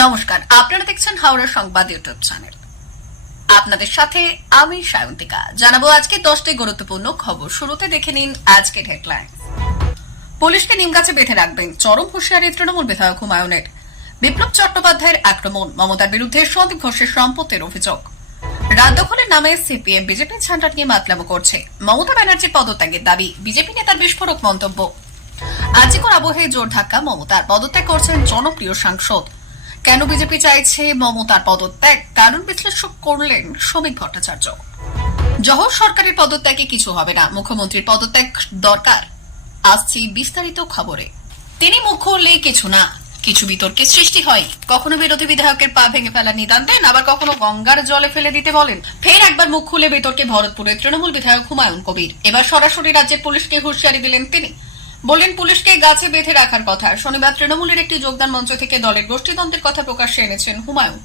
নমস্কার, আপনারা দেখছেন হাওড়া সংবাদ ইউটিউব চ্যানেল। আপনাদের সাথে আমি সায়ন্তিকা। জানাবো আজকে 10টি গুরুত্বপূর্ণ খবর। শুরুতে দেখে নিন আজকের হেডলাইন। পুলিশকে নিমগাছে বেঁধে রাখবেন, চরম হুঁশিয়ারি তৃণমূল বিধায়ক হুমায়ুনের। বিপ্লব চট্টোপাধ্যায়ের আক্রমণ, মমতার বিরুদ্ধে সন্দীপ ঘোষের সম্পত্তির অভিযোগ। রাত দখলের নামে সিপিএম বিজেপি ঝান্ডা নিয়ে মাতলামো করছে, মমতা ব্যানার্জির পদত্যাগের দাবি, বিজেপি নেতার বিস্ফোরক মন্তব্য। আজিকর আবহে জোর ধাক্কা মমতার, পদত্যাগ করছেন জনপ্রিয় সাংসদ। কেন বিজেপি চাইছে মমতার পদত্যাগ, কারণ বিশ্লেষণ করলেন শ্রমিক ভট্টাচার্য। জহর সরকারের পদত্যাগে কিছু হবে না, মুখ্যমন্ত্রীর পদত্যাগ দরকার। আসছি বিস্তারিত খবরে। তিনি মুখ খুললেই কিছু না, কিছু বিতর্কের সৃষ্টি হয়। কখনো বিরোধী বিধায়কের পা ভেঙে ফেলার নিদান দেন, আবার কখনো গঙ্গার জলে ফেলে দিতে বলেন। ফের একবার মুখ খুলে বিতর্কে ভরতপুরের তৃণমূল বিধায়ক হুমায়ুন কবির। এবার সরাসরি রাজ্যের পুলিশকে হুঁশিয়ারি দিলেন তিনি। বললেন পুলিশকে গাছে বেঁধে রাখার কথা। শনিবার তৃণমূলের একটি যোগদান মঞ্চ থেকে দলের গোষ্ঠীদ্বন্দ্বের কথা প্রকাশ্যে এনেছেন হুমায়ুন।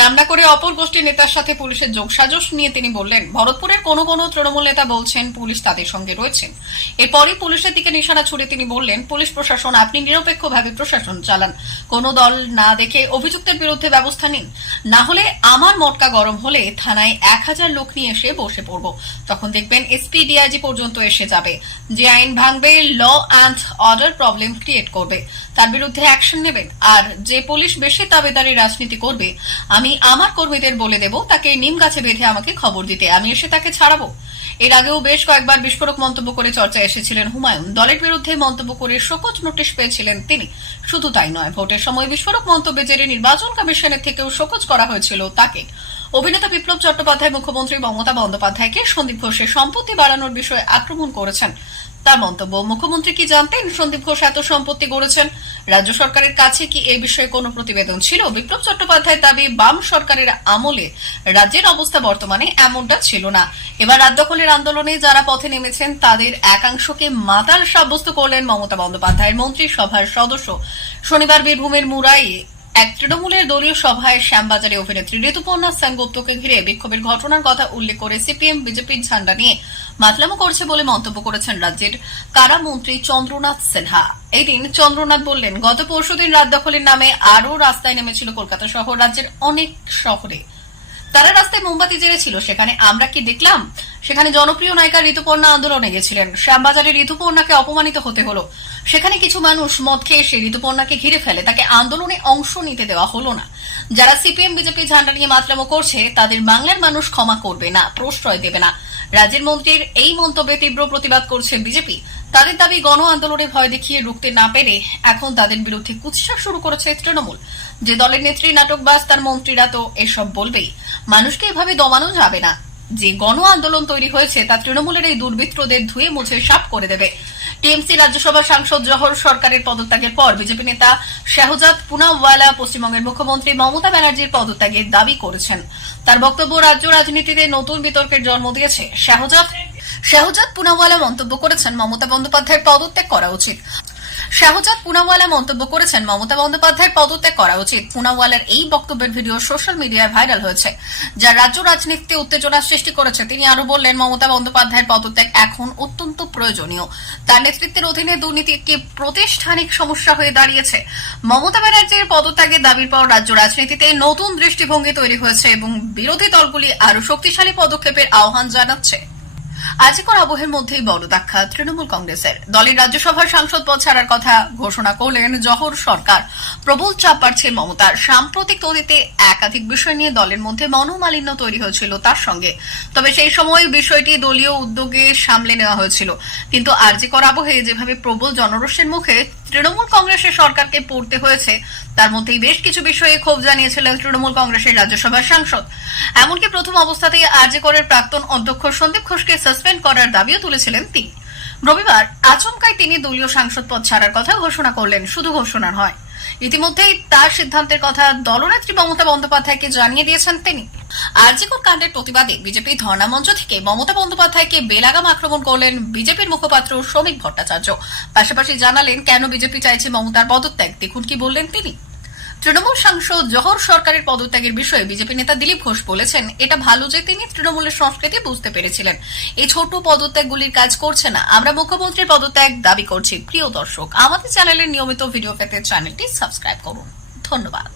নাম না করে অপর গোষ্ঠীর নেতার সাথে পুলিশের যোগসাজশ নিয়ে তিনি বললেন, ভরতপুরের কোন তৃণমূল নেতা বলছেন পুলিশ তাদের সঙ্গে রয়েছেন। এরপরই পুলিশের দিকে নিশানা ছুড়ে তিনি বললেন, পুলিশ প্রশাসন, আপনি নিরপেক্ষভাবে প্রশাসন চালান, কোন দল না দেখে অভিযুক্তের বিরুদ্ধে ব্যবস্থা নিন, না হলে আমার মটকা গরম হলে থানায় 1000 লোক নিয়ে এসে বসে পড়ব। তখন দেখবেন এসপি ডিআইজি পর্যন্ত এসে যাবে। যে আইন ভাঙবে, law and order problem create করবে, তার বিরুদ্ধে অ্যাকশন নেবেন। আর যে পুলিশ বেশি দাবেদারি রাজনীতি করবে, আমি আমার কর্মীদের বলে দেব তাকে নিম গাছে বেঁধে আমাকে খবর দিতে, আমি এসে তাকে ছাড়াবো। এর আগেও বেশ কয়েকবার বিস্ফোরক মন্তব্য করে চর্চায় এসেছিলেন হুমায়ুন। দলের বিরুদ্ধে মন্তব্য করে শোকজ নোটিশ পেয়েছিলেন তিনি। শুধু তাই নয়, ভোটের সময় বিস্ফোরক মন্তব্যের জেরে নির্বাচন কমিশনের থেকেও শোকজ করা হয়েছিল তাকে। অভিনেতা বিপ্লব চট্টোপাধ্যায় মুখ্যমন্ত্রী মমতা বন্দ্যোপাধ্যায়কে সন্দীপ ঘোষের সম্পত্তি বাড়ানোর বিষয়ে আক্রমণ করেছেন। তার মন্তব্য, মুখ্যমন্ত্রী কি জানতেন সন্দীপ ঘোষ এত সম্পত্তি গড়েছেন? রাজ্য সরকারের কাছে কি এই বিষয়ে কোনো প্রতিবেদন ছিল? বিপ্লব চট্টোপাধ্যায়ের দাবি, বাম সরকারের আমলে রাজ্যের অবস্থা বর্তমানে এমনটা ছিল না। এবার রাত দখলের আন্দোলনে যারা পথে নেমেছেন তাদের একাংশকে মাতাল সাব্যস্ত করলেন মমতা বন্দ্যোপাধ্যায়ের মন্ত্রিসভার সদস্য। শনিবার বীরভূমের মুরাইয়ে এক তৃণমূলের দলীয় সভায় শ্যামবাজারে অভিনেত্রী ঋতুপর্ণা সেনগুপ্তকে ঘিরে বিক্ষোভের ঘটনার কথা উল্লেখ করে সিপিএম বিজেপির ঝান্ডা নিয়ে মাতলামো করছে বলে মন্তব্য করেছেন রাজ্যের কারামন্ত্রী চন্দ্রনাথ সিনহা। এই দিন চন্দ্রনাথ বললেন, গত পরশুদিন রাত দখলের নামে আরও রাস্তায় নেমেছিল কলকাতা সহ রাজ্যের অনেক শহরে। তারা রাস্তায় মোমবাতি জেলেছিল, সেখানে আমরা কি দেখলাম? সেখানে জনপ্রিয় নায়িকা ঋতুপর্ণা আন্দোলনে গেছিলেন। শ্যামবাজারে ঋতুপর্ণাকে অপমানিত হতে হলো। সেখানে কিছু মানুষ মদ খেয়ে এসে ঋতুপর্ণাকে ঘিরে ফেলে, তাকে আন্দোলনে অংশ নিতে দেওয়া হলো না। যারা সিপিএম বিজেপি ঝান্ডা নিয়ে মাতলামো করছে তাদের বাংলার মানুষ ক্ষমা করবে না, প্রশ্রয় দেবে না। রাজ্যের মন্ত্রীর এই মন্তব্যে তীব্র প্রতিবাদ করছে বিজেপি। তাদের দাবি, গণ আন্দোলনে ভয় দেখিয়ে রুখতে না পেরে এখন তাদের বিরুদ্ধে কুৎসা শুরু করেছে তৃণমূল। যে দলের নেত্রী নাটকবাজ, তার মন্ত্রীরা তো এসব বলবেই। মানুষকে এভাবে দমানো যাবে না। যে গণ আন্দোলন তৈরি হয়েছে তা তৃণমূলের এই দুর্বৃত্তদের ধুয়ে মুছে সাফ করে দেবে। টিএমসি রাজ্যসভার সাংসদ জহর সরকারের পদত্যাগের পর বিজেপি নেতা শাহজাদ পুনাওয়ালা পশ্চিমবঙ্গের মুখ্যমন্ত্রী মমতা ব্যানার্জির পদত্যাগের দাবি করেছেন। তার বক্তব্য রাজ্য রাজনীতিতে নতুন বিতর্কের জন্ম দিয়েছে। শাহজাদ পুনাওয়ালা মন্তব্য করেছেন, মমতা বন্দ্যোপাধ্যায়ের পদত্যাগ করা উচিত। শাহজাদ পুনাওয়ালা মন্তব্য করেছেন, মমতা বন্দ্যোপাধ্যায়ের পদত্যাগ করা উচিত। পুনাওয়ালার এই বক্তব্যের ভিডিও সোশ্যাল মিডিয়ায় ভাইরাল হয়েছে, যা রাজ্য রাজনীতিতে উত্তেজনার সৃষ্টি করেছে। তিনি আরো বললেন, মমতা বন্দ্যোপাধ্যায়ের পদত্যাগ এখন অত্যন্ত প্রয়োজনীয়। তার নেতৃত্বের অধীনে দুর্নীতি একটি প্রাতিষ্ঠানিক সমস্যা হয়ে দাঁড়িয়েছে। মমতা ব্যানার্জির পদত্যাগের দাবির পর রাজ্য রাজনীতিতে নতুন দৃষ্টিভঙ্গি তৈরি হয়েছে এবং বিরোধী দলগুলি আরো শক্তিশালী পদক্ষেপের আহ্বান জানাচ্ছে। আজিকর আবহের মধ্যেই বড় ধাক্কা তৃণমূল কংগ্রেসের। দলের রাজ্যসভার সাংসদ পদ ছাড়ার কথা ঘোষণা করলেন জহর সরকার। প্রবল চাপ বাড়ছে মমতার। সাম্প্রতিক অতীতে একাধিক বিষয় নিয়ে দলের মধ্যে মনোমালিন্য তৈরি হয়েছিল তার সঙ্গে। তবে সেই সময় বিষয়টি দলীয় উদ্যোগে সামলে নেওয়া হয়েছিল। কিন্তু আজিকর আবহে যেভাবে প্রবল জনরোষের মুখে তৃণমূল কংগ্রেসের সরকারকে পড়তে হয়েছে, তার মধ্যেই বেশ কিছু বিষয়ে ক্ষোভ জানিয়েছিলেন তৃণমূল কংগ্রেসের রাজ্যসভার সাংসদ। এমনকি প্রথম অবস্থাতেই আজিকরের প্রাক্তন অধ্যক্ষ সন্দীপ ঘোষকে সাসপেন্ড করার দাবিও তুলেছিলেন তিনি। রবিবার আচমকাই তিনি দলীয় সাংসদ পদ ছাড়ার কথা ঘোষণা করলেন। শুধু ঘোষণা নয়, ইতিমধ্যেই তার সিদ্ধান্তের কথা দলনেত্রী মমতা বন্দ্যোপাধ্যায়কে জানিয়ে দিয়েছেন তিনি। আরজিকর কাণ্ডের প্রতিবাদে বিজেপি ধর্ণা মঞ্চ থেকে মমতা বন্দ্যোপাধ্যায়কে বেলাগাম আক্রমণ করলেন বিজেপির মুখপাত্র শ্রমিক ভট্টাচার্য। পাশাপাশি জানালেন কেন বিজেপি চাইছে মমতার পদত্যাগ। দেখুন কি বললেন তিনি। তৃণমূল সাংসদ জহর সরকারের পদত্যাগের বিষয়ে বিজেপি নেতা দিলীপ ঘোষ বলেছেন, এটা ভালো যে তিনি তৃণমূলের সংস্কৃতি বুঝতে পেরেছিলেন। এই ছোট পদত্যাগগুলির কাজ করছে না। আমরা মুখ্যমন্ত্রীর পদত্যাগ দাবি করছি। প্রিয় দর্শক, আমাদের চ্যানেলের নিয়মিত ভিডিও পেতে চ্যানেলটি সাবস্ক্রাইব করুন। ধন্যবাদ।